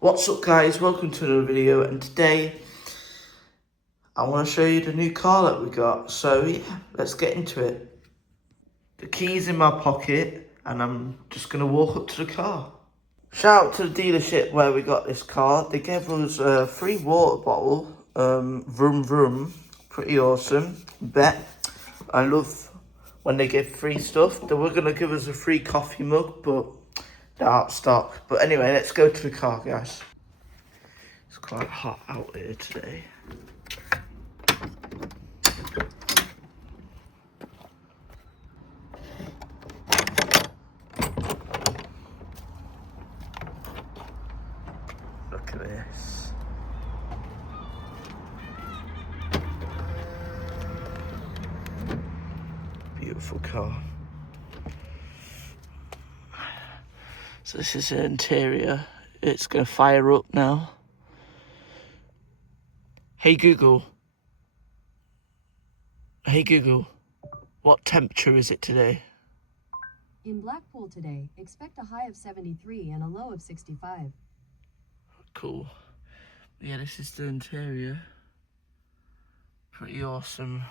What's up guys, welcome to another video, and today I want to show you the new car that we got. So yeah, let's get into it. The key's in my pocket and I'm just going to walk up to the car. Shout out to the dealership where we got this car. They gave us a free water bottle, vroom vroom, pretty awesome. Bet. I love when they give free stuff. They were going to give us a free coffee mug, but they're out of stock. But anyway, let's go to the car, guys. It's quite hot out here today. Look at this. Beautiful car. So this is the interior. It's going to fire up now. Hey Google. Hey Google. What temperature is it today? In Blackpool today, expect a high of 73 and a low of 65. Cool. Yeah, this is the interior. Pretty awesome.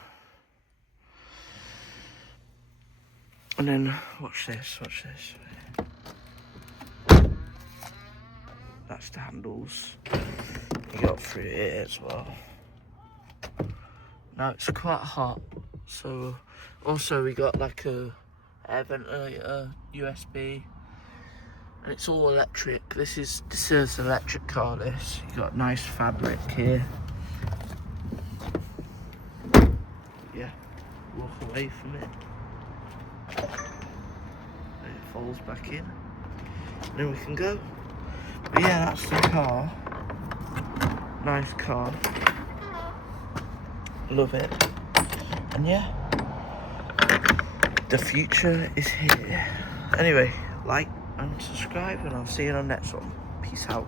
And then, watch this. That's the handles. You got through here as well. Now it's quite hot, so also we got like a air ventilator, USB, and it's all electric. This is an electric car. This you got nice fabric here. Yeah, walk away from it. And it folds back in, and then we can go. But yeah, that's the car. Nice car. Love it. And yeah, the future is here. Anyway, like and subscribe, and I'll see you on the next one. Peace out.